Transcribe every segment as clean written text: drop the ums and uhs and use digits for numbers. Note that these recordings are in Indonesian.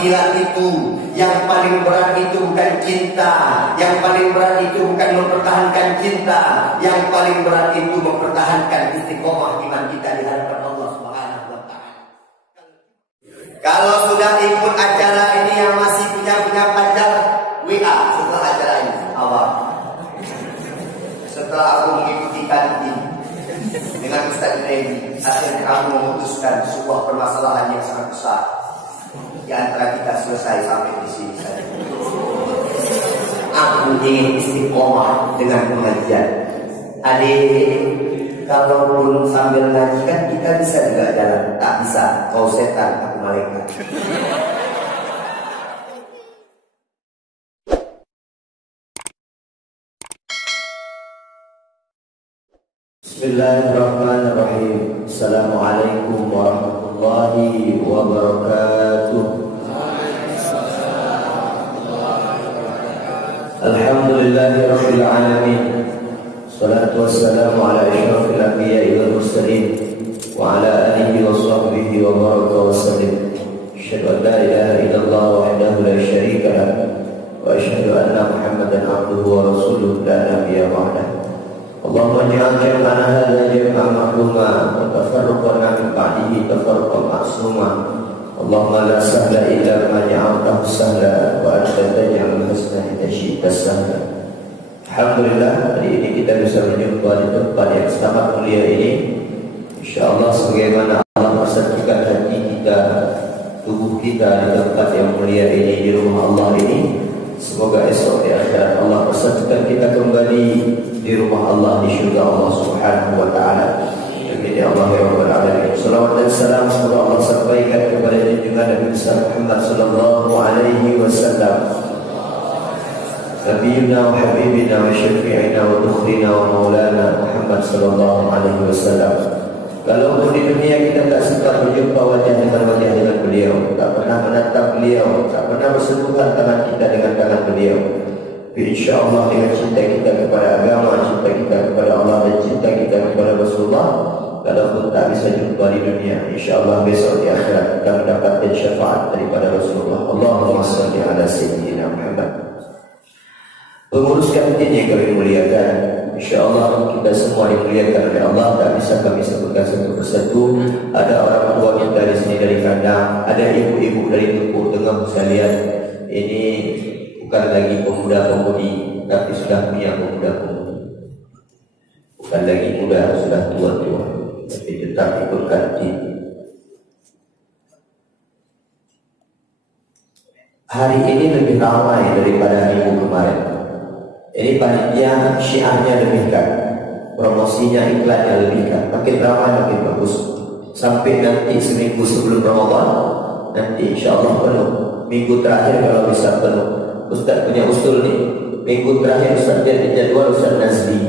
panggilan itu. Yang paling berat itu bukan cinta, yang paling berat itu bukan mempertahankan cinta, yang paling berat itu mempertahankan istiqomah iman kita di hadapan Allah Subhanahu wa taala. Kalau sudah ikut acara ini yang masih punya pacar, WA setelah acara ini awal. Setelah aku mengikuti kantin dengan Ustaz Reni, akhirnya aku memutuskan sebuah permasalahan yang sangat besar. Di antara kita selesai sampai di sini saja. Aku ingin istiqomah dengan pengajian. Adik, kalaupun sambil ngaji kan kita bisa juga jalan. Tak bisa, kau setan, aku malaikat. Bismillahirrahmanirrahim. Assalamualaikum warahmatullahi wabarakatuh. Alhamdulillahirabbil alamin. Wassalatu wassalamu ala asyrafil anbiya'i wal mursalin wa ala alihi wa sahbihi wa baraka wa sallim. Asyhadu an la ilaha illallah wahdahu la syarika lah wa asyhadu anna Muhammadan abduhu wa rasuluhu la nabiyya ba'dahu. Allahumma ja'al jam'ana hadza jam'an ma'luma wa tafarraqana min ba'dihi tafarraqan ma'suma. Allahumma la sahla illa ma ja'altahu sahla wa anta taj'alul hazna idza syi'ta sahla. Alhamdulillah, hari ini kita bisa berjumpa di tempat yang sangat mulia ini. InsyaAllah sebagaimana Allah persatukan hati kita, tubuh kita di tempat yang mulia ini, di rumah Allah ini. Semoga esok di akhirat Allah persatukan kita kembali di rumah Allah, di syurga Allah Subhanahu wa taala. Amin ya Allah ya rabbal alamin. Salawat dan salam semoga Allah sampaikan kepada junjungan Nabi besar Muhammad sallallahu alaihi wasallam. Nabiyina wa habibina wa syafi'ina wa dukhrina wa maulana Muhammad sallallahu alaihi wasallam. Kalau di dunia kita tak sempat berjumpa wajah dengan beliau, tak pernah menatap beliau, tak pernah bersentuhan tangan kita dengan tangan beliau, InsyaAllah dengan cinta kita kepada agama, cinta kita kepada Allah dan cinta kita kepada Rasulullah, kalaupun tak bisa jumpa di dunia, InsyaAllah besok di akhirat kita mendapatkan syafaat daripada Rasulullah. Allahumma salli ala sayyidina Muhammad. Pengurus kantin yang kami muliakan, InsyaAllah kita semua dimuliakan oleh Allah. Tak bisa kami sebutkan satu persatu. Ada orang tua kita di sini dari kandang, ada ibu-ibu dari Tepuk Tengah sekalian. Ini bukan lagi pemuda-pemudi, tapi sudah punya pemuda-pemudi. Bukan lagi muda, sudah tua-tua, tapi tetap ikut kantin. Hari ini lebih ramai daripada minggu kemarin. Ini panitia syiarnya lebihkan, promosinya, iklannya lebihkan, makin ramai makin bagus. Sampai nanti seminggu sebelum Ramadan, nanti insyaAllah penuh. Minggu terakhir kalau bisa penuh. Ustaz punya usul nih, minggu terakhir Ustaz jadi jadwal Ustaz Nazli.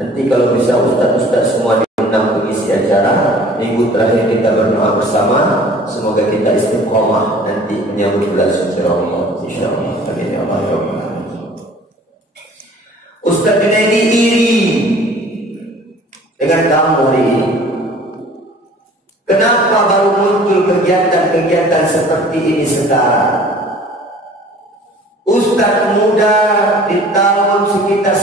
Nanti kalau bisa Ustaz semua diundang mengisi acara. Minggu terakhir kita berdoa bersama, semoga kita istiqomah nanti menyambut bulan suci Ramadan insyaallah. Amin ya Allah ya Rabbal alamin. Ustaz Junaidi iri dengan kamu hari ini. Kenapa baru muncul kegiatan-kegiatan seperti ini sekarang? Ustaz muda di tahun sekitar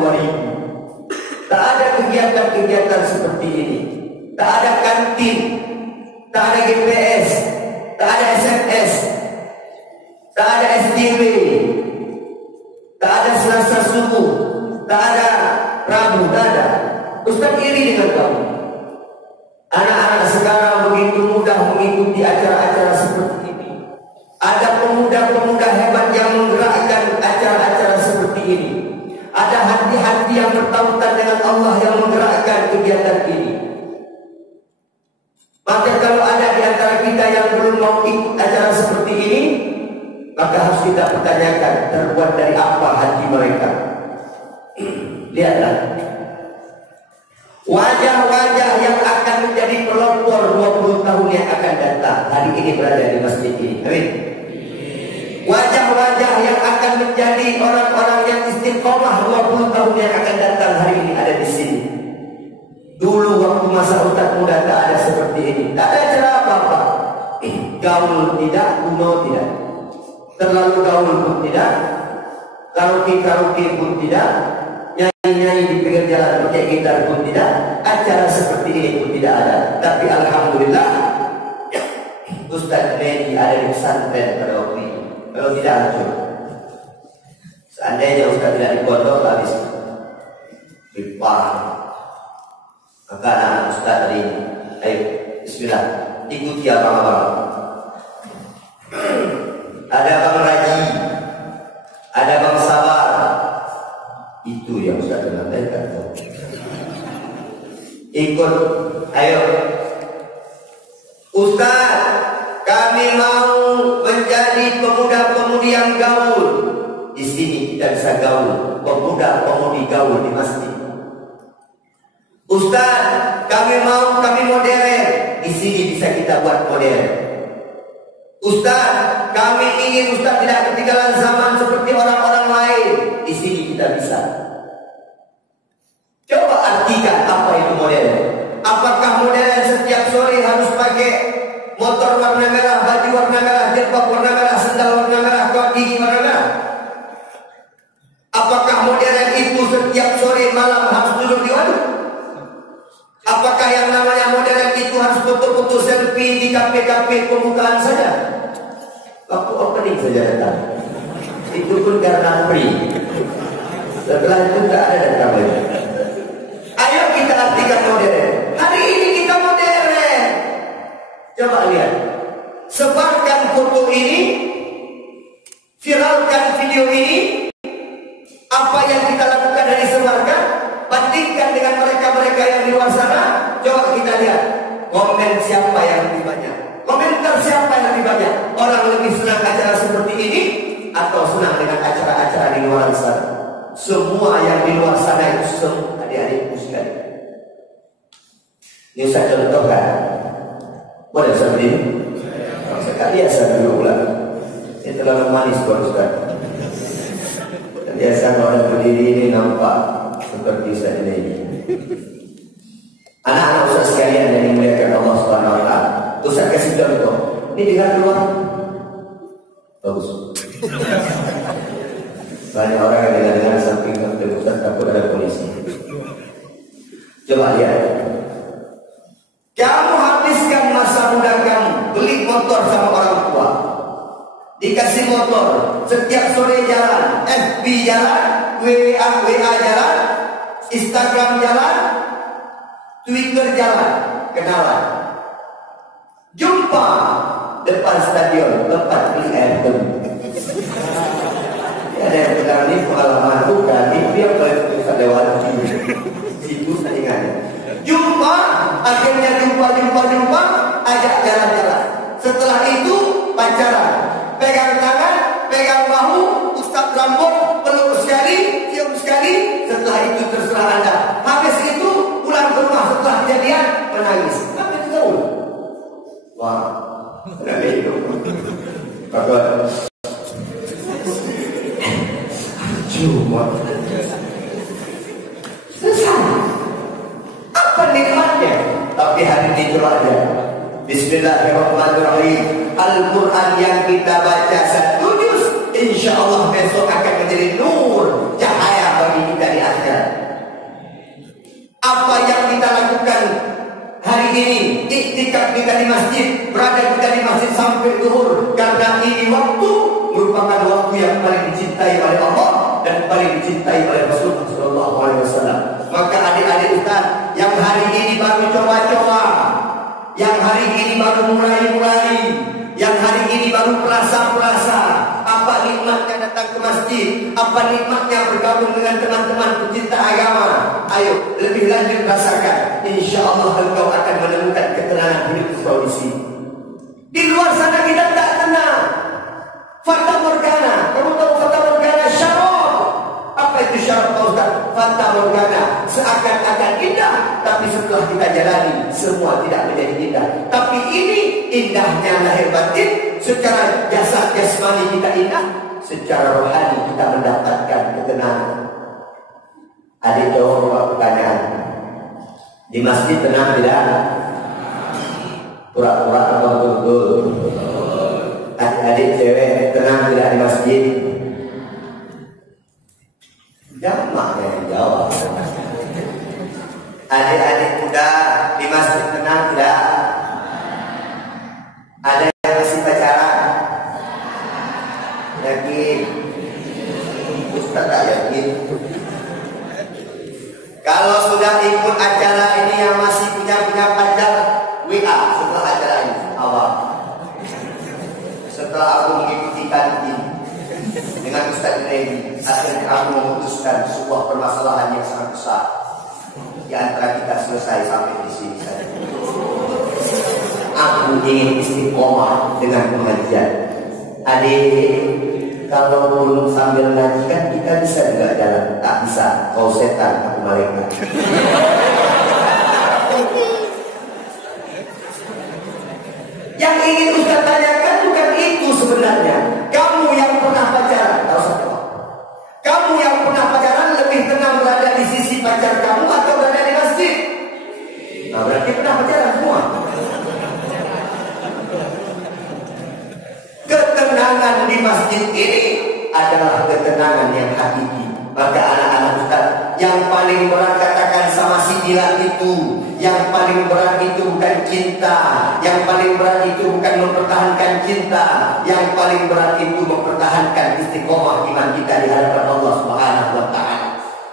99-2000, tak ada kegiatan-kegiatan seperti ini. Tak ada kantin, tak ada GPS, tak ada SMS, tak ada SDW, tak ada Selasa subuh, tak ada Rabu, tak ada. Ustaz iri dengan kamu. Anak-anak sekarang begitu mudah mengikuti acara-acara seperti ini. Ada pemuda-pemuda hebat yang menggerakkan acara-acara seperti ini. Ada hati-hati yang bertautan dengan Allah yang menggerakkan kegiatan ini. Maka kalau ada di antara kita yang belum mau ikut acara seperti ini, maka harus kita pertanyakan terbuat dari apa hati mereka. Lihatlah wajah-wajah yang akan menjadi pelopor 20 tahun yang akan datang hari ini berada di masjid ini. Amin. Wajah-wajah yang akan menjadi orang-orang yang istiqomah 20 tahun yang akan datang hari ini ada di sini. Dulu waktu masa Ustaz muda tak ada seperti ini, tak ada acara apa-apa. gaul tidak, kuno tidak. Terlalu gaul pun tidak, karaoke pun tidak, nyanyi-nyanyi di pinggir jalan pakai gitar pun tidak, acara seperti ini pun tidak ada. Tapi alhamdulillah Ustaz Medi ada di pesantren pada waktu itu. Kalau tidak hancur. Seandainya Ustaz tidak di pondok, habis ripah. Maka anak Ustaz tadi, ayo bismillah, ikuti abang-abang. Ada Bang Raji, ada Bang Sabar. Itu yang Ustaz kenal, ikut, ayo Ustaz, kami mau menjadi pemuda-pemudi yang gaul. Di sini kita bisa gaul, pemuda-pemudi gaul di masjid. Ustaz, kami modern. Di sini bisa kita buat modern. Ustaz, kami ingin Ustaz tidak ketinggalan zaman seperti orang-orang lain. Di sini kita bisa. Coba artikan apa itu modern. Apakah modern setiap sore harus pakai motor warna merah, baju warna merah, jilbab warna merah, sendal warna merah, kaos gigi warna merah? Apakah modern itu setiap sore malam harus duduk di waduk? Apakah yang namanya modern itu harus foto-foto selfie di kafe-kafe pembukaan saja? Waktu opening saja datang. Itu pun karena free. Setelah itu tidak ada datang lagi. Ayo kita artikan modern. Hari ini kita modern. Coba lihat. Sebarkan foto ini, viralkan video ini. Apa yang kita lakukan dari sebarkan, bandingkan dengan mereka-mereka yang di luar sana. Coba kita lihat komen siapa yang lebih banyak, komentar siapa yang lebih banyak. Orang lebih senang acara seperti ini atau senang dengan acara-acara di luar sana? Semua yang di luar sana itu semua adik-adikku sekali. Ini saya contohkan. Boleh seperti ini? Sekali ya saya dulu ulang. Ini terlalu manis buat Ustaz. Biasa kalau ada berdiri ini nampak seperti saya ini. Anak-anak Ustaz sekalian yang dimuliakan Allah Subhanahu wa taala. Ustaz kasih contoh. Ini dengar keluar. Bagus. Banyak orang yang dengar samping Ustaz takut ada polisi. Coba lihat. Kamu habiskan masa muda kamu beli motor sama orang tua. Dikasih motor, setiap sore jalan, FB jalan, WA jalan, Instagram jalan, Twitter jalan, kenalan. Jumpa depan stadion, tempat beli air putih. Ada yang bilang ini pengalaman bukan, dia boleh bisa lewat situ saingannya. Jumpa, akhirnya jumpa, ajak jalan-jalan. Setelah itu pacaran. Pegang tangan, pegang bahu, ustaz rambut, peluk sekali, cium sekali. Setelah itu terserah Anda. Habis itu pulang ke rumah setelah kejadian menangis. Apa itu tahu? Wah, ada itu. Bapak. Cuma selesai. Apa nikmatnya? Tapi hari ini itu aja. Bismillahirrahmanirrahim. Al-Quran yang kita baca satu juz, insya Allah besok akan menjadi nur, cahaya bagi kita di akhirat. Apa yang kita lakukan hari ini, iktikaf kita di masjid, berada kita di masjid sampai zuhur, karena ini waktu merupakan waktu yang paling dicintai oleh Allah dan paling dicintai oleh Rasulullah SAW. Maka adik-adik Ustaz yang hari ini baru coba-coba, yang hari ini baru mulai-mulai, yang hari ini baru puasa-puasa, apa nikmatnya datang ke masjid, apa nikmatnya bergabung dengan teman-teman pecinta agama. Ayo lebih lanjut rasakan, insya Allah engkau akan menemukan ketenangan hidup kau di sini. Di luar sana kita tak tenang. Fata morgana, kamu tahu fata morgana? Syarab. Apa itu syarab, Pak Ustaz? Fata morgana, seakan-akan indah, tapi setelah kita jalani semua tidak menjadi indah. Tapi ini indahnya lahir batin. Secara jasad jasmani kita indah, secara rohani kita mendapatkan ketenangan. Adik jawab pertanyaan. Di masjid tenang tidak? Pura-pura atau betul? setelah aku mengikuti kantin dengan Ustaz Reni, akhirnya aku memutuskan sebuah permasalahan yang sangat besar di antara kita selesai sampai di sini saja. Aku ingin istiqomah dengan pengajian. Adik, kalau belum sambil ngaji kan kita bisa juga jalan. Tak bisa, kau setan, aku malaikat. Yang ingin Ustaz tanyakan bukan itu sebenarnya. Kamu yang pernah pacaran, tahu satu. Kamu yang pernah pacaran lebih tenang berada di sisi pacar kamu atau berada di masjid? Nah, berarti pernah pacaran semua. Ketenangan di masjid ini adalah ketenangan yang hakiki. Maka anak-anak Ustaz, yang paling berat katakan sama si Dilan itu, yang paling berat itu bukan cinta, yang paling berat itu bukan mempertahankan cinta, yang paling berat itu mempertahankan istiqomah iman kita di hadapan Allah Subhanahu wa Ta'ala.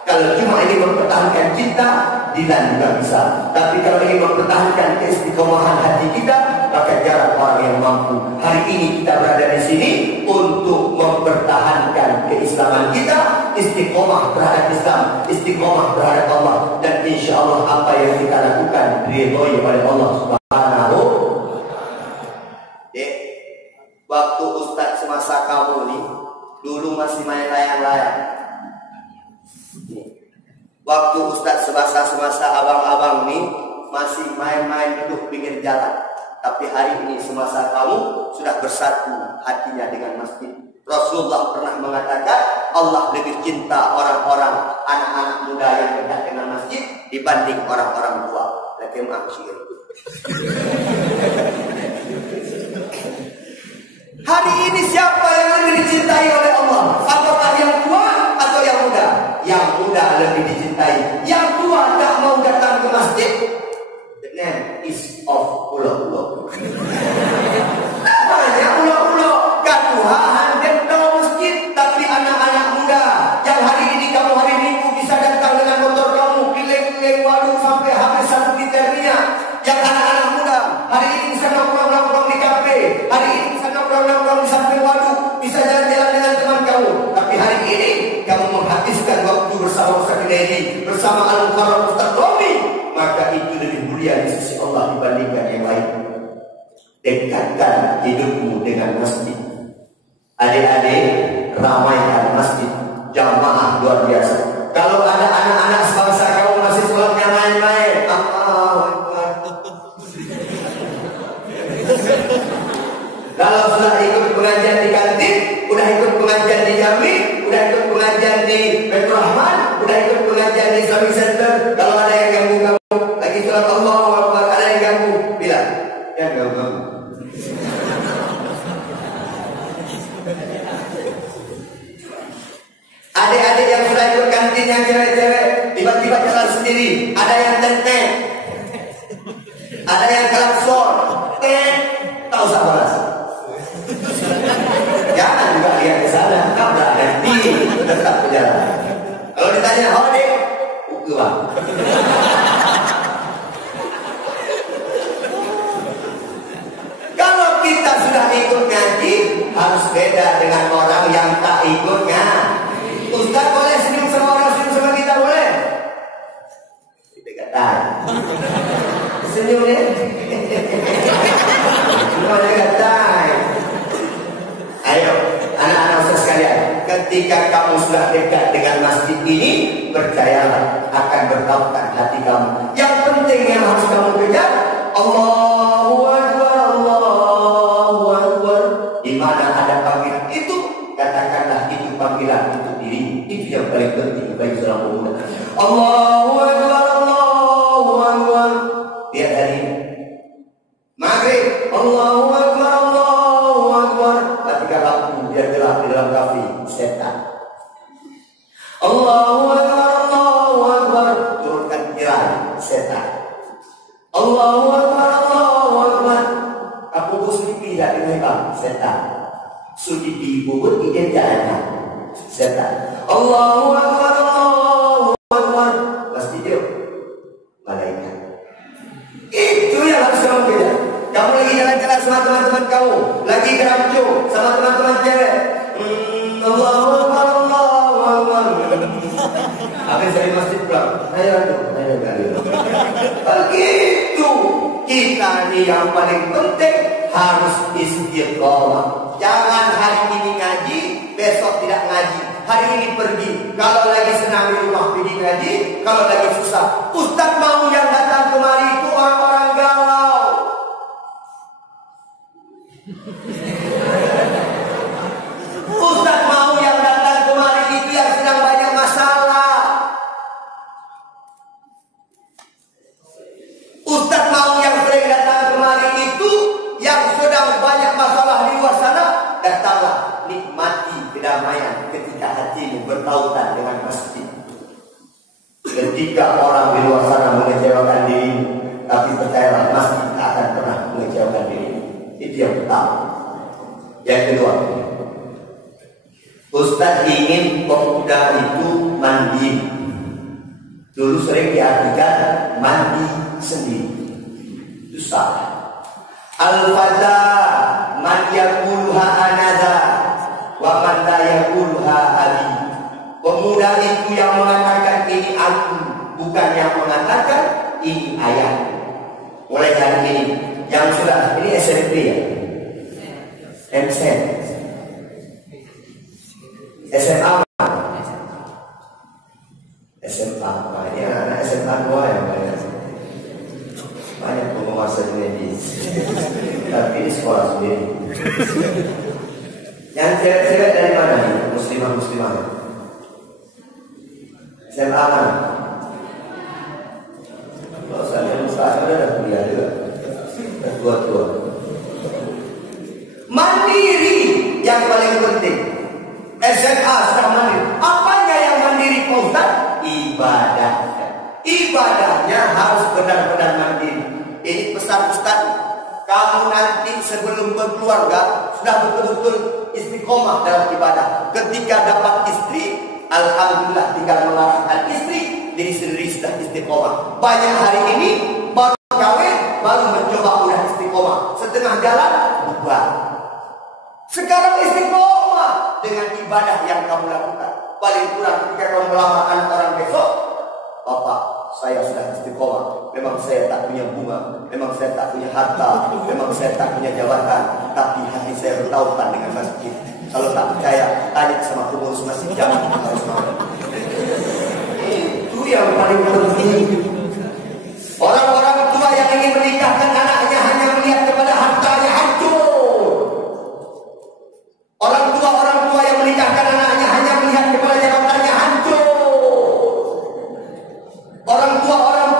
Kalau cuma ingin mempertahankan cinta, Dilan juga bisa. Tapi kalau ingin mempertahankan keistiqomahan hati kita, maka jarak orang yang mampu. Hari ini kita berada di sini untuk mempertahankan keislaman kita, istiqomah terhadap Islam, istiqomah terhadap Allah, dan insya Allah apa yang kita lakukan diridhoi oleh Allah Subhanahu. Waktu Ustadz semasa kamu nih, dulu masih main layang-layang. Waktu Ustadz semasa abang-abang nih masih main-main duduk pinggir jalan. Tapi hari ini semasa kamu sudah bersatu hatinya dengan masjid. Rasulullah pernah mengatakan Allah lebih cinta orang-orang anak-anak muda yang dekat dengan masjid dibanding orang-orang tua. Lakem asyir. Hari ini siapa yang lebih dicintai oleh Allah? Apakah yang tua atau yang muda? Yang muda lebih dicintai. Yang tua tak mau datang ke masjid. The name is of ulo-ulo. Namanya ulo-ulo. Katuhan dan tahu masjid. Tapi anak-anak muda yang hari ini kamu hari Minggu bisa datang dengan motor kamu keliling-keliling waduk sampai habis 1 liternya. Yang anak-anak muda hari ini bisa nongkrong-nongkrong di kafe. Hari ini bisa nongkrong-nongkrong di samping waduk. Bisa jalan-jalan dengan teman kamu. Tapi hari ini kamu menghabiskan waktu bersama Ustaz Reni, bersama Al-Mukarram Ustaz Romi, maka itu lebih mulia di sisi Allah dibandingkan yang lain. Dekatkan hidupmu dengan masjid. Adik-adik, ramaikan masjid. Jamaah luar biasa. Kalau ada anak-anak sebangsa kamu masih sholatnya main-main, kalau sudah ikut pengajian di kantin, udah ikut pengajian di Jami, udah ikut pengajian di Betul Rahman, udah ikut pengajian di Islamic Center, kalau ada yang ganggu kamu lagi sholat Allahu Akbar, ada yang ganggu, bilang yang ganggu. Adik-adik yang sudah ikut kantin yang cewek-cewek, tiba-tiba jalan sendiri, ada yang tentek, ada yang klakson, tak usah balas. Jangan juga lihat ke sana, nabrak nanti tetap berjalan. Kalau ditanya, oh dek, ukuran. Kalau kita sudah ikut ngaji, harus beda dengan orang yang tak ikut ngaji. Ustaz boleh senyum sama orang, senyum sama kita boleh? Kita kata senyum ya. Semuanya kata. Ayo, anak-anak Ustaz sekalian, ketika kamu sudah dekat dengan masjid ini, percayalah akan bertambah hati kamu. Yang penting yang harus kamu kejar, Allahu Akbar, Allahu Akbar. Di mana ada panggilan itu, katakanlah itu panggilan untuk diri. Itu yang paling penting bagi seorang pemuda. Allahu Akbar, Allahu Akbar. Lihat hari ini. Maghrib, Allahu Akbar, Allahu Akbar. Matikan lampu biar gelap di dalam kafe, setan. Allahu Akbar, Allahu Akbar. Turunkan tirai, setan. Allahu Akbar, Allahu Akbar. Aku sudi tidak dimebang, setan. Sudi dibubur ide jalan, setan. Allahu Akbar, Allahu Akbar. Pasti dia malaikat. Itu yang harus kamu kejar. Kamu lagi jalan-jalan sama teman-teman kamu, lagi keramcu sama teman-teman cewek. Allahu Akbar, Allahu Akbar. Habis dari masjid pulang, ayo kali. Begitu. Kita nih yang paling penting harus istiqomah. Jangan hari ini ngaji, besok tidak ngaji. Hari ini pergi, kalau lagi senang di rumah pergi ngaji, kalau lagi susah. Ustaz mau yang datang kemari itu orang-orang galau. Ustaz mau yang datang kemari itu yang sedang banyak masalah. Ustaz mau yang sering datang kemari itu yang sedang banyak masalah di luar sana. Datanglah, nikmati kedamaian ketika hatimu bertautan dengan masjid. Ketika orang di luar sana mengecewakan dirimu, tapi percayalah masjid tak akan pernah mengecewakan dirimu. Itu yang pertama. Yang kedua, Ustaz ingin pemuda itu mandi. Dulu sering diartikan mandi sendiri. Itu salah. Al-fata man yaquluha anada wa man la yaquluha abi. Pemuda itu yang mengatakan ini aku, bukan yang mengatakan ini ayah. Mulai hari ini yang sudah ini SMP ya, SMA, ini anak SMA dua yang banyak penguasa medis, tapi ini sekolah sendiri. Yang cewek-cewek dari mana nih? Muslimah. SMA mana? Kalau saya udah kuliah juga, udah tua-tua. Mandiri yang paling penting. SMA sudah mandiri. Apanya yang mandiri, Pak Ustaz? Ibadah. Ibadahnya harus benar-benar mandiri. Ini pesan Ustaz. Kamu nanti sebelum berkeluarga sudah betul-betul istiqomah dalam ibadah. Ketika dapat istri, alhamdulillah tinggal mengarahkan istri, diri sendiri sudah istiqomah. Banyak hari ini baru kawin, baru mencoba udah istiqomah. Setengah jalan bubar. Sekarang istiqomah dengan ibadah yang kamu lakukan. Paling kurang ketika kamu melamar anak orang besok, Bapak, saya sudah istiqomah. Memang saya tak punya bunga, memang saya tak punya harta, memang saya tak punya jabatan, tapi hati saya bertautan dengan masjid. Kalau tak percaya, tanya sama pengurus masjid, jangan harus mau. Itu yang paling penting. Orang-orang tua yang ingin menikahkan anaknya hanya melihat kepada hartanya, hancur. Orang tua yang menikahkan anaknya hanya melihat kepada jabatannya, hancur. Orang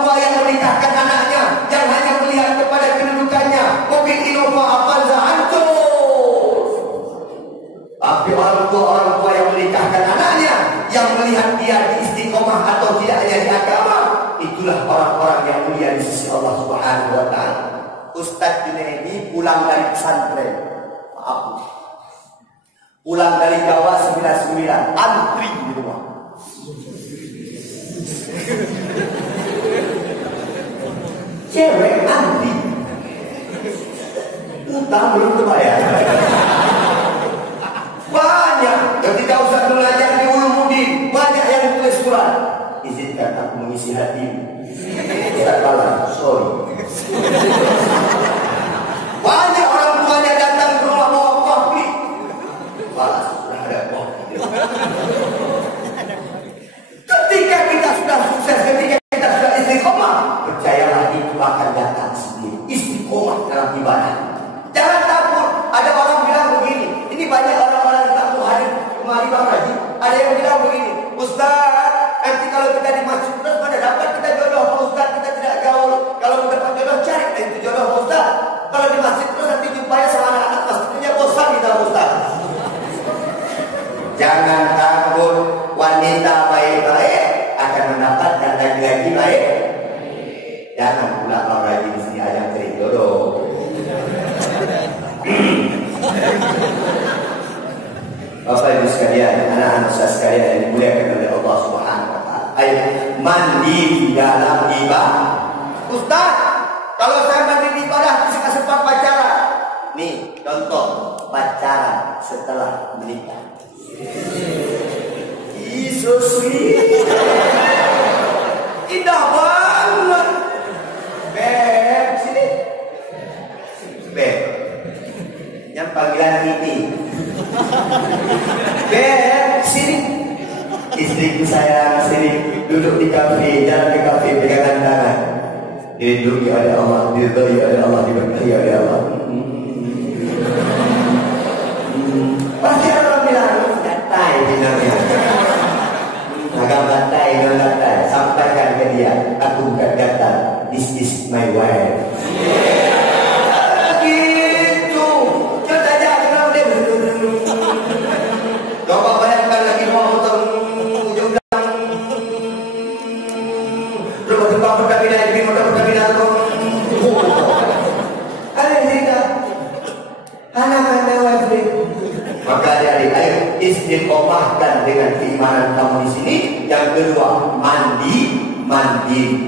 tua yang menikahkan anaknya yang hanya melihat kepada kedudukannya, mobil Innova Avanza, hancur. Tapi orang tua yang menikahkan anaknya yang melihat dia di istiqomah atau tidaknya di agama, itulah orang-orang yang mulia di sisi Allah Subhanahu wa taala. Ustaz Junaidi pulang dari pesantren. Maaf. Pulang dari Jawa 99, antri di rumah. Cewek antri. Utang belum terbayar. Banyak. Ketika Ustaz belajar di Ulumuddin, banyak yang tulis surat. Izinkan aku mengisi hatimu. Tidak kalah, sorry. Banyak orang tuanya datang ke rumah bawa kopi. Balas, sudah ada kopi. Ketika kita sudah sukses, ketika kita sudah istiqomah, percayalah itu akan datang sendiri. Istiqomah dalam ibadah. Jangan takut. Ada orang bilang begini. Ini banyak orang-orang yang tak mau hadir kemari Bang Haji. Ada yang bilang begini, Ustaz, nanti kalau kita di masjid terus mana dapat kita jodoh, Pak Ustaz, kita tidak gaul. Kalau kita dapat jodoh, cari itu jodoh, Pak Ustaz. Kalau di masjid terus nanti jumpanya sama anak-anak masjidnya bosan kita, Pak Ustaz. Jangan takut, wanita baik-baik akan mendapatkan laki-laki baik. Jangan pula Bang Haji di sini ada yang cari jodoh. Bapak Ibu sekalian, anak-anak saya sekalian yang dimuliakan oleh Allah Subhanahu wa taala. Ayo mandi dalam ibadah. Ustaz, kalau saya mandi di ibadah bisa sempat baca Nih contoh pacaran setelah menikah. So sweet. Indah banget. Beb, sini. Beb. Yang panggilan Titi. Beb, sini. Istriku sayang, sini. Duduk di kafe, jalan ke kafe, pegangan tangan. Dilindungi oleh Allah, diridhoi oleh Allah, diberkahi oleh Allah. Pasti orang bilang, gatai dinamnya. Agak gatai. Sampaikan ke dia, aku bukan gatal. This is my wife. Gitu. Coba aja kenal dia. Coba bayangkan lagi mau ujung bilang. Rumah tempat perkawinan, ini motor perkawinan. Ada yang cerita. Anak-anak wife. Maka adik-adik, ayo istiqomahkan dengan keimanan kamu di sini. Yang kedua, mandi.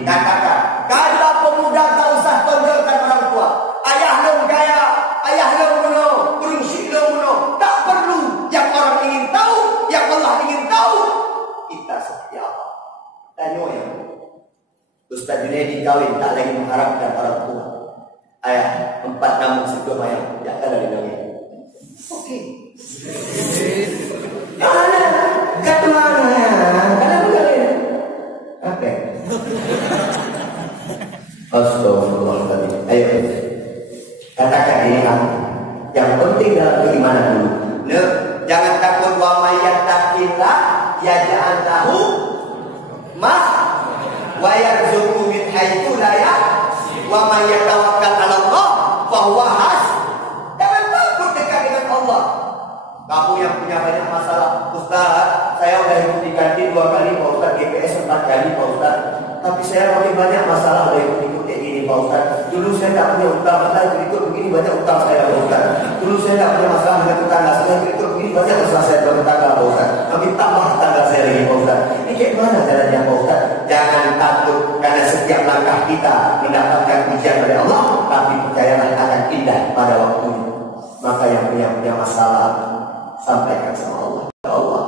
Katakan, kalau pemuda tak usah tonjolkan orang tua. Ayah long gaya, ayah long muno, berungsik long muno. Tak perlu. Yang orang ingin tahu, yang Allah ingin tahu, kita seperti apa. Tanya yang Ustaz Junaidi kawin tak lagi mengharapkan orang tua. Ayah 4 namun sebelum ayah tidak ada dari nabi. Oke. Kata mana? Oke. Astagfirullahaladzim. Ayo katakan ini kan yang penting dalam keimanan dulu. Jangan takut wa mayyattaqillah yaj'al lahu wa yarzuqhu min haitsu la yahtasib wa may yatawakkal 'ala Allah fa huwa hasbuh. Jangan takut dekat dengan Allah. Kamu yang punya banyak masalah, Ustaz, saya udah ikut diganti 2 kali Pak Ustaz, GPS 4 kali Pak Ustaz, tapi saya makin banyak masalah udah ikut kayak gini Pak Ustaz. Dulu saya tak punya utang, maka ikut begini banyak utang saya Pak Ustaz. Dulu saya tak punya masalah dengan tetangga, saya ikut begini banyak masalah saya dengan tetangga Pak Ustaz. Tapi tambah tetangga saya lagi Pak Ustaz. Ini kayak mana jalannya Pak Ustaz? Jangan takut karena setiap langkah kita mendapatkan ujian dari Allah, tapi percayalah akan indah pada waktunya. Maka yang punya masalah sampaikan sama Allah. Ya Allah,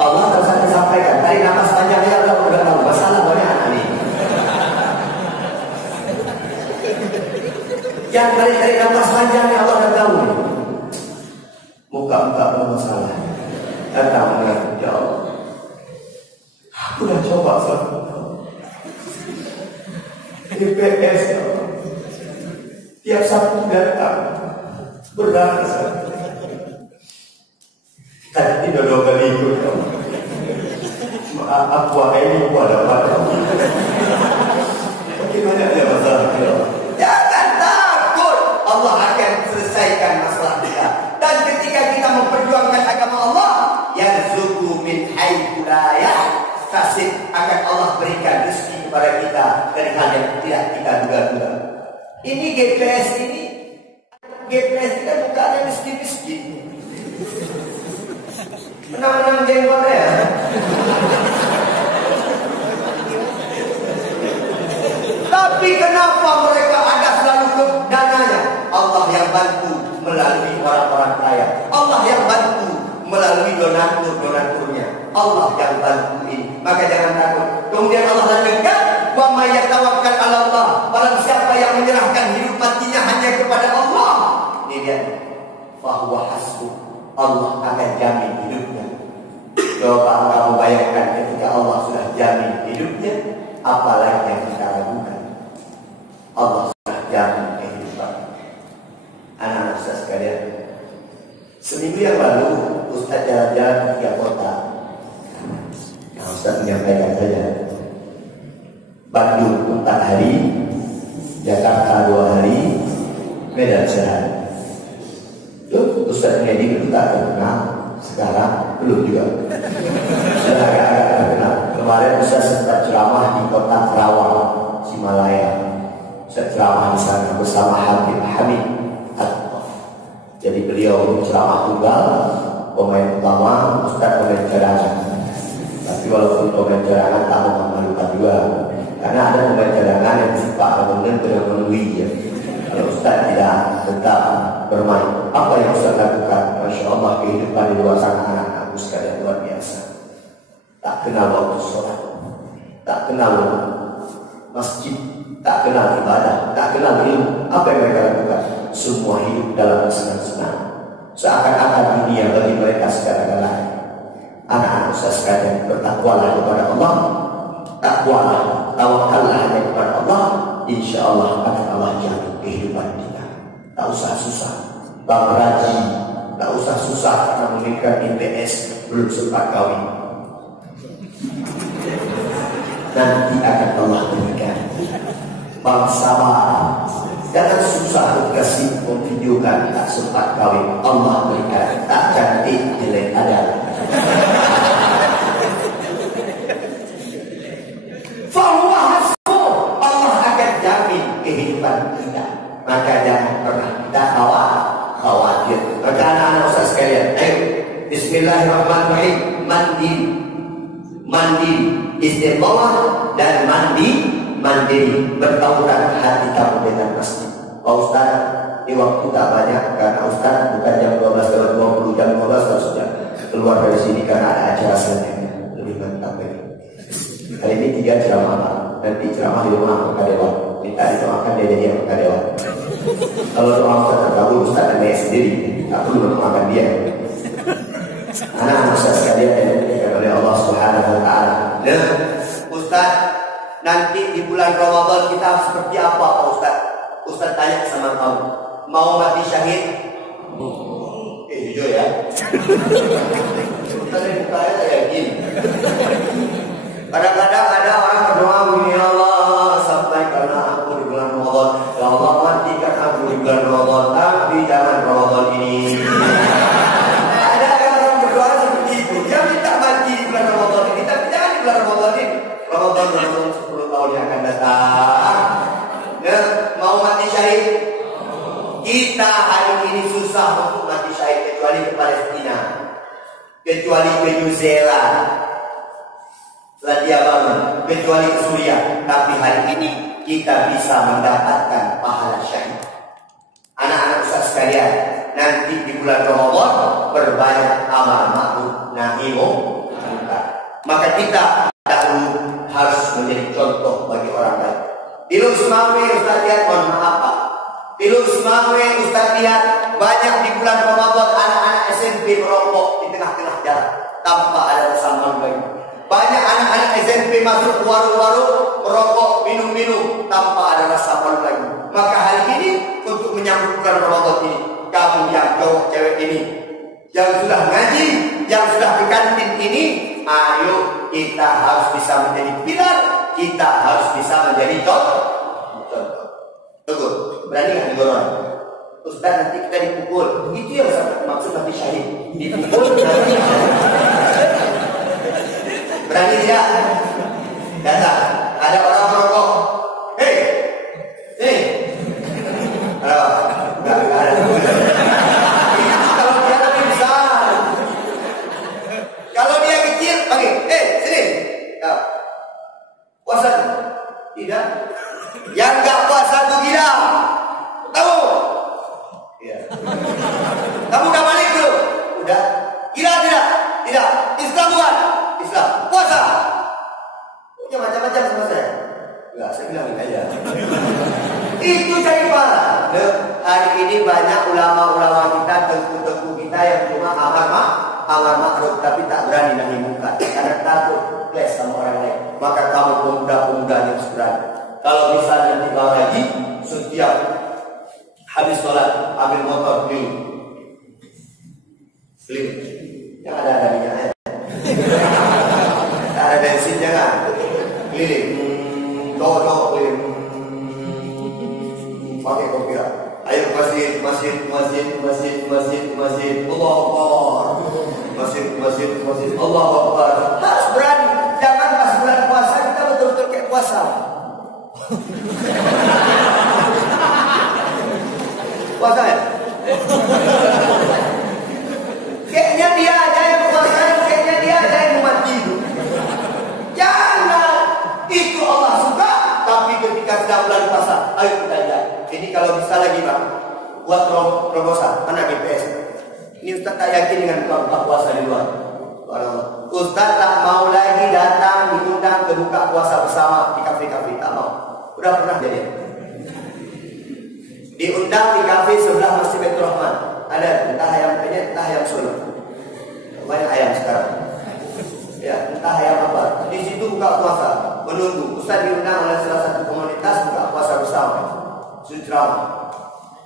Allah tak usah disampaikan. Tarik nafas panjangnya Allah udah tahu. Masalah banyak anak ini. Yang tarik nafas panjangnya Allah udah tahu. Muka-muka bermasalah. Datang mengaku, ya Allah, aku udah coba sama GPS ya Allah. Tiap Sabtu datang berasa tadi tidak 2 kali ikut kamu. Maaf ini pada bagaimana ada masalah kita? Jangan takut, Allah akan selesaikan masalah kita. Dan ketika kita memperjuangkan agama Allah, yarzuqhu min haitsu la yahtasib, akan Allah berikan rezeki kepada kita dari hal yang tidak kita duga-duga. Ini GPS kita bukan yang miskin-miskin. Menang-menang jenggot ya. Tapi kenapa mereka ada selalu ke dananya? Allah yang bantu melalui orang-orang kaya. Allah yang bantu melalui donaturnya. Allah yang bantu ini. Maka jangan takut. Kemudian Allah lanjutkan, wa may yatawakkal 'ala Allah. Barang siapa yang menyerahkan hidup matinya hanya kepada Allah, ini dia, fa huwa hasbuh. Allah akan jamin hidupnya. Coba kamu bayangkan ketika Allah sudah jamin hidupnya, apalagi yang kita ragukan. Allah sudah jamin kehidupan. Anak-anak Ustaz sekalian, seminggu yang lalu Ustaz jalan-jalan ke 3 kota. Nah, Ustaz menyampaikan saja. Bandung 4 hari, Jakarta 2 hari, Medan sehari. Tuh, Ustaz Junaidi itu tak terkenal. Sekarang belum juga. Sudah agak-agak terkenal. Kemarin Ustaz sempat ceramah di kota Kerawang, Himalaya. Ustaz ceramah di sana bersama Habib Hamid. Jadi beliau ceramah tunggal, pemain utama, Ustaz pemain cadangan. Tapi walaupun pemain cadangan tak memalukan juga. Karena ada pemain cadangan yang sifat kemudian memenuhi ya. Kalau Ustaz tidak tetap bermain, apa yang Ustaz lakukan? Masya Allah, kehidupan di luar sana anak-anakku sekalian luar biasa. Tak kenal waktu sholat, tak kenal masjid, tak kenal ibadah, tak kenal ilmu. Apa yang mereka lakukan? Semua hidup dalam senang-senang. Seakan-akan dunia bagi mereka segala-galanya. Anak-anak Ustaz sekalian, bertakwalah kepada Allah, takwalah, tawakallah hanya kepada Allah. Insya Allah akan Allah jamin kehidupan kita. Tak usah susah, Bang Raji, tak usah susah karena memikirkan IPS belum sempat kawin. Nanti akan Allah berikan. Bang Sabar, jangan susah kasih memvideokan tak sempat kawin. Allah berikan, tak cantik jelek ada. Kehidupan kita, maka jangan pernah kita khawatir. Maka anak-anak Ustaz sekalian, ayo Bismillahirrahmanirrahim, mandi istiqomah dan mandiri bertauran hati kamu dengan masjid. Pak Ustaz, di waktu tak banyak karena Ustaz bukan jam 12:20, jam 12 sudah keluar dari sini karena ada acara selanjutnya lebih mantap lagi. Hari ini 3 ceramah, nanti ceramah di rumah Pak Dewa. Kita doakan dia jadi anggota dewan. Kalau doa Ustaz terkabul, Ustaz dan saya sendiri tak perlu mendoakan dia. Anak-anak Ustaz sekalian yang dimuliakan oleh Allah Subhanahu wa Ta'ala. Nah, Ustaz, nanti di bulan Ramadan kita seperti apa Pak Ustaz? Ustaz tanya sama kamu, mau mati syahid? Jujur ya. Ustaz yang bukanya saya yakin. Kadang-kadang ada orang berdoa begini, ya Allah sampaikanlah aku di bulan Ramadan, ya Allah matikan aku di bulan Ramadan, tapi jangan Ramadan ini. Ada orang berdoa seperti itu, dia minta mati di bulan Ramadan ini, tapi jangan di bulan Ramadan ini. Ramadan 10 tahun yang akan datang. Ya, mau mati syahid? Kita hari ini susah untuk mati syahid, kecuali ke Palestina, kecuali ke New Zealand, Selandia Baru, kecuali ke Suriah. Tapi hari ini kita bisa mendapatkan pahala syahid. Anak-anak Ustaz sekalian, nanti di bulan Ramadan berbanyak amal ma'ruf nahi munkar. Maka kita dahulu harus menjadi contoh bagi orang lain. Di Lusmawe Ustaz lihat, mohon maaf Pak, di Lusmawe Ustaz lihat banyak di bulan Ramadan anak-anak SMP merokok di tengah-tengah jalan tanpa ada pesanan lagi. Banyak anak-anak SMP masuk warung-warung merokok, minum-minum tanpa ada rasa malu lagi. Maka hari ini untuk menyambut bulan Ramadan ini, kamu yang cowok cewek ini, yang sudah ngaji, yang sudah ke kantin ini, ayo kita harus bisa menjadi pilar, kita harus bisa menjadi contoh. Tunggu, berani nggak digorong? Ustaz nanti kita dipukul, itu yang maksud mati syahid. Dipukul. Berani tidak? Datang, ada orang merokok. Hei, enggak ada. Kalau dia lebih besar, kalau dia kecil, panggil. Sini. Puasa? Tidak. Yang enggak puasa itu gila. Tahu? Iya. Kamu udah balik belum? Udah. Gila tidak? Tidak. Islam bukan? Islam. Puasa. Punya macam-macam sama saya. Enggak, saya bilang ini aja. Itu jadi parah. Hari ini banyak ulama-ulama kita, tengku-tengku kita yang cuma amar ma'ruf tapi tak berani nahi munkar karena takut clash sama orang lain. Maka kamu pemuda-pemuda yang berani. Kalau bisa nanti kalau lagi setiap habis sholat ambil motor keliling. Yang ada minyak. Ada bensin jangan keliling, cowok keliling, pakai kopi. Ayo masjid, Allahu Akbar, masjid, Allahu Akbar. Harus berani, jangan pas bulan puasa kita betul-betul kayak puasa. Puasa ya? Kayaknya dia ada yang puasa, kayaknya dia ada yang mati. Jangan, itu Allah suka, kalau bisa lagi bang, buat proposal anak GPS. Ini Ustaz tak yakin dengan buka puasa di luar. Ustaz tak mau lagi datang diundang ke buka puasa bersama di kafe-kafe, tak mau. Udah pernah jadi. Diundang di kafe sebelah Masjid Baitur Rahman. Ada entah ayam penyet, entah ayam sulam. Banyak ayam sekarang. Ya, entah ayam apa. Di situ buka puasa, menunggu. Ustaz diundang oleh salah satu komunitas buka puasa bersama.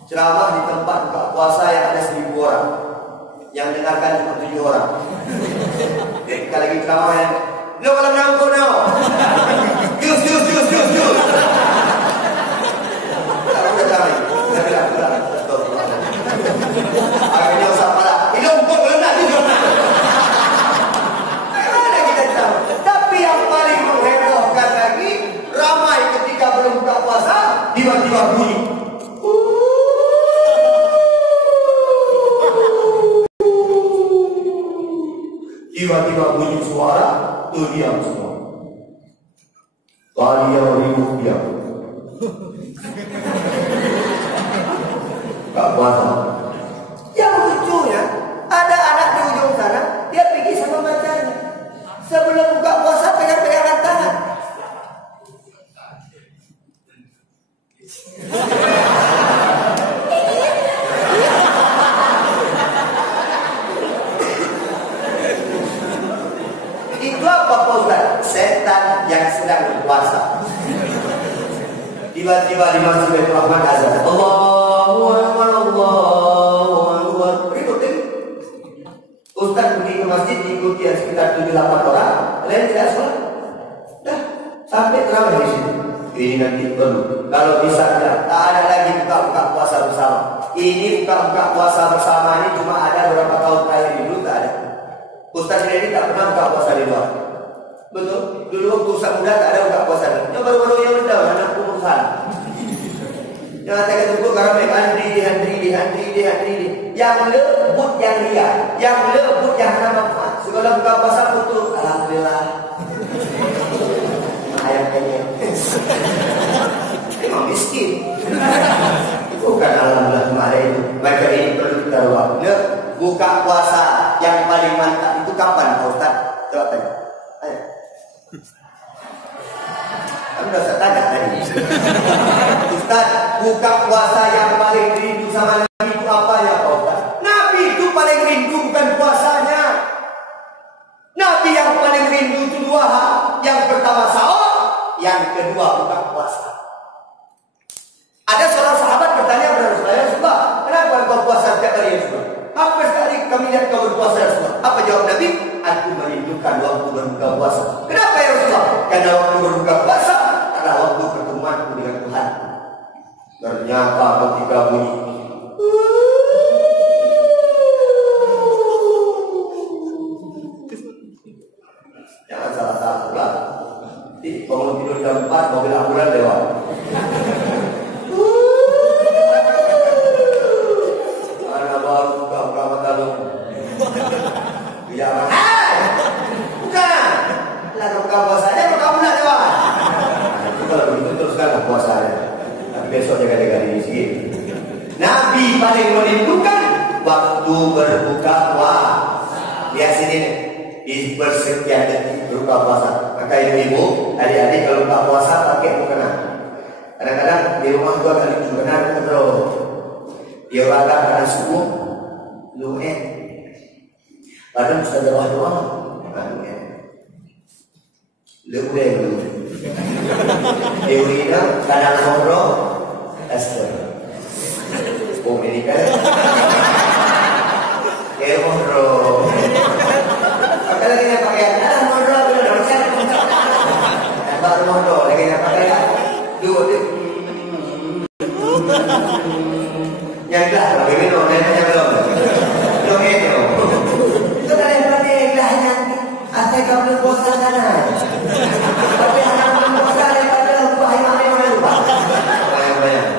Ceramah di tempat buka puasa yang ada 1.000 orang. Yang dengarkan cuma 7 orang. Ketika lagi ceramah yang no kalau menangkut no. Jus. Kalau udah cari, udah bilang. Akhirnya usah pala. Hidung kok berenang juga. Mana kita ceramah? Tapi yang paling menghebohkan lagi, ramai ketika belum buka puasa, tiba-tiba bunyi. Tiba-tiba bunyi suara, tuh diam semua. Kalian ribut diam. Gak puasa. Yang lucunya, ada anak di ujung sana, dia pergi sama pacarnya. Sebelum buka puasa, pegang-pegangan tangan. Itu apa Pak Ustaz? Setan yang sedang berpuasa. Tiba-tiba di Masjid Baitur Rahman azan. Allahu Akbar, Allahu Akbar. Ribut kan? Ustaz pergi ke masjid diikuti sekitar 7-8 orang. Kalian tidak sholat. Dah, sampai terawih di sini. Ini nanti perlu. Kalau bisa tak ada lagi buka puasa bersama. Ini buka puasa bersama ini cuma ada beberapa tahun terakhir dulu tak ada. Ustaz ini tak pernah buka puasa di luar. Betul? Dulu waktu Ustaz muda tak ada buka puasa. Yang baru-baru yang muda anak pengurusan. Yang saya kata karena antri. Yang lebut yang ria, yang lebut yang hana manfaat. Segala buka puasa putus. Alhamdulillah. Ayam kayaknya. Memang miskin. Bukan alhamdulillah kemarin itu. Maka ini perlu kita luar. Buka puasa yang paling mantap itu kapan Pak Ustaz? Coba tanya. Ayo. Kamu dah saya tanya tadi. Ustaz, buka puasa yang paling rindu sama Nabi itu apa ya Pak Ustaz? Nabi itu paling rindu bukan puasanya. Nabi yang paling rindu itu 2 hal. Yang pertama sahur, yang kedua buka puasa. Ada seorang sahabat bertanya kepada Rasulullah, kenapa engkau puasa setiap hari Rasulullah? Apa sekali kami lihat kau berpuasa Rasulullah? Apa jawab Nabi? Aku merindukan waktu berbuka puasa. Kenapa ya Rasulullah? Karena waktu berbuka puasa adalah waktu pertemuanku dengan Tuhan. Ternyata ketika bunyi jangan salah lah. Bangun tidur jam 4, mobil ambulan lewat. Ya, bukan. Lalu buka puasanya, buka bulan lewat. Itu kalau begitu teruskan puasanya. Tapi besok jaga-jaga diri sikit. Nabi paling merindukan waktu berbuka puasa. Lihat sini nih. Di persekian detik berbuka puasa. Maka ibu-ibu, adik-adik kalau buka puasa pakai mukena. Kadang-kadang di rumah gua kali mukena terus. Dia bakar karena subuh, lume. Padahal bisa doa-doa, lume. Lume. Deurina kadang ngobrol, aster. Oh ini kan? Ngobrol. Pakai lagi yang pakai, ngobrol dulu. Baru ngobrol lagi yang pakai, dua. Yang dah, bagi minum, nanya belum? Belum itu. Itu kan yang berarti ilahnya. Asal kau belum puasa kanan. Tapi anak belum puasa daripada lupa imamnya mana lupa. Bayang-bayang.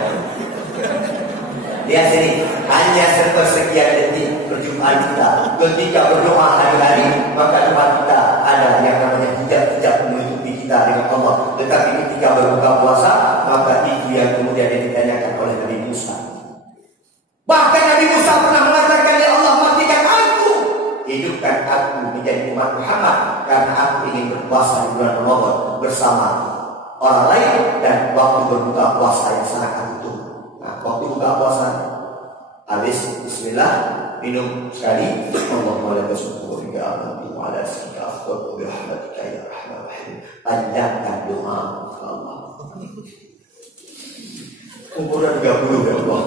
Lihat sini, hanya sepersekian detik perjumpaan kita. Ketika berdoa hari-hari, maka tempat kita ada yang namanya hijab-hijab menutupi kita dengan Allah. Tetapi ketika berbuka puasa, maka itu yang kemudian ditanyakan oleh Nabi Habis bismillah, minum sekali. Allahumma laka syukur ya Rabbi wa ala sika akhbar bi rahmatika ya arhamar rahim. Panjangkan doa Allah. Umurnya 30 ya Allah.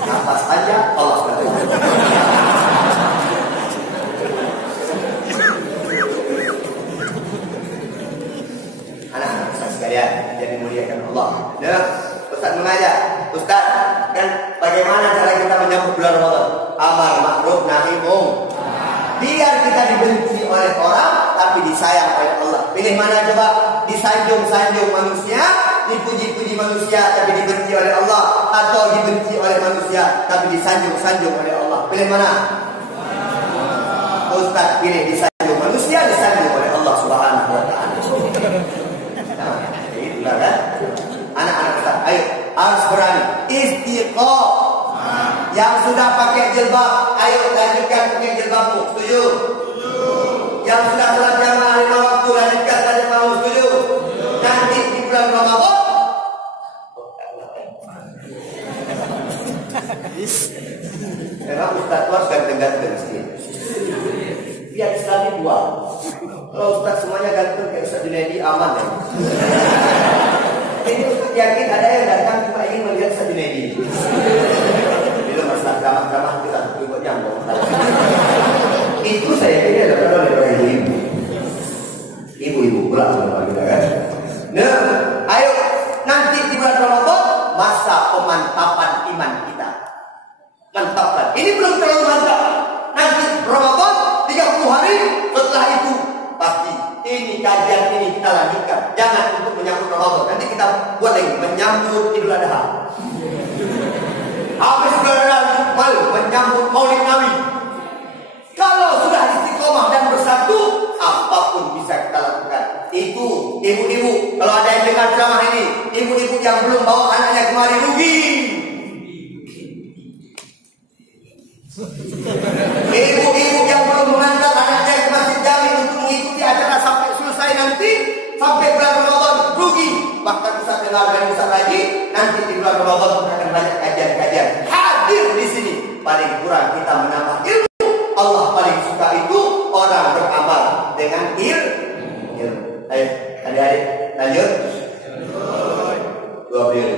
Nafas aja Allah kata. Anak-anak sekalian yang dimuliakan Allah. Nah, Ustaz mengajak, Ustaz, kan bagaimana cara kita menyambut bulan Ramadan? Amar ma'ruf nahi munkar. Biar kita dibenci oleh orang tapi disayang oleh Allah. Pilih mana coba? Disanjung-sanjung manusia, dipuji-puji manusia tapi dibenci oleh Allah, atau dibenci oleh manusia tapi disanjung-sanjung oleh Allah. Pilih mana? Ustaz pilih disanjung manusia, disanjung oleh Allah Subhanahu wa taala. Nah, itulah kan. Anak-anak Ustaz, ayo harus berani istiqomah. Yang sudah pakai jilbab, ayo lanjutkan pakai jilbabmu. Setuju? Yang sudah sholat jamaah 5 waktu, lanjutkan saja mau. Setuju? Nanti di bulan Ramadan. Memang Ustaz tua ganteng-ganteng sedikit. Biar Islami dua. Kalau Ustaz semuanya ganteng kayak Ustaz Junaidi, aman ya. Ini Ustaz yakin ada yang datang cuma ingin melihat Ustaz Junaidi. Belum masalah ramah-ramah kita buat nyambung. Itu saya kira adalah dari ibu-ibu. Ibu-ibu pula sama kita kan. Nah, ayo nanti di bulan Ramadan masa pemantapan iman kita. Mantapkan. Ini belum terlalu mantap. Nanti Ramadan 30 hari setelah itu pasti ini kajian ini kita lanjutkan. Jangan untuk menyambut Ramadan. Nanti kita buat lagi menyambut Idul Adha. Habis Idul Adha menyambut Maulid Nabi. Kalau sudah istiqomah dan bersatu, apapun bisa kita lakukan. Itu ibu-ibu, kalau ada yang dengar ceramah ini, ibu-ibu yang belum bawa anaknya kemari rugi. Ibu-ibu yang belum mengantar anaknya ke masjid jami untuk mengikuti acara sampai selesai nanti, sampai bulan Ramadan rugi. Bahkan bisa dengar dari Ustaz lagi, nanti di bulan Ramadan akan banyak kajian-kajian. Hadir di sini, paling kurang kita menambah ilmu. Allah paling suka itu orang beramal dengan ilmu. Ayo, adik-adik, lanjut. 2 periode.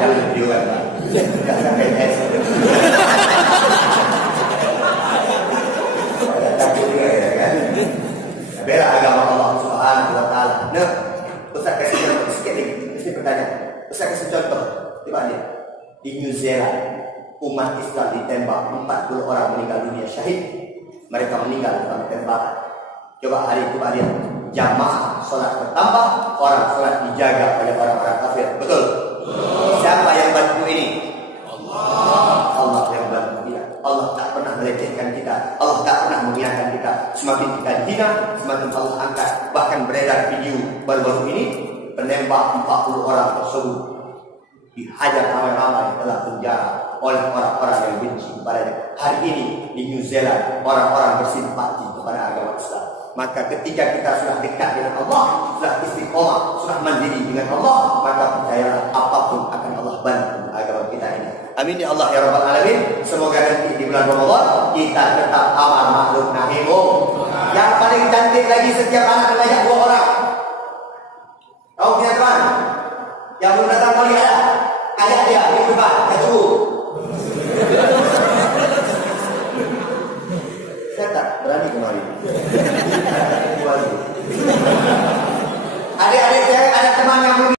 Jangan juga Pak. Enggak sampai S. Takut juga ya kan. Bela agama Allah Subhanahu wa taala. Nah, Ustaz kasih contoh sedikit lagi. Mesti bertanya. Ustaz kasih contoh. Coba lihat. Di New Zealand, umat Islam ditembak, 40 orang meninggal dunia syahid. Mereka meninggal karena tembakan. Coba hari itu lihat. Jamaah sholat bertambah, orang sholat dijaga oleh orang-orang kafir. Betul? Siapa yang bantu ini? Allah yang bantu kita. Allah tak pernah melecehkan kita. Allah tak pernah menghinakan kita. Semakin kita hina, semakin Allah angkat. Bahkan beredar video baru-baru ini, penembak 40 orang tersebut dihajar ramai-ramai dalam penjara oleh orang-orang yang benci kepadanya. Hari ini di New Zealand, orang-orang bersimpati kepada agama Islam. Maka ketika kita sudah dekat dengan Allah, sudah istiqomah, sudah mandiri dengan Allah, maka percayalah apapun akan Allah bantu agama kita ini. Amin ya Allah ya Rabbal Alamin. Semoga nanti di bulan Ramadan kita tetap amar ma'ruf nahi munkar. Yang paling cantik lagi setiap anak mengajak 2 orang. Tahu punya teman? Yang belum datang kali ada? Ajak dia di depan, kaju. Saya tak berani kemari. Adik-adik saya ada teman yang belum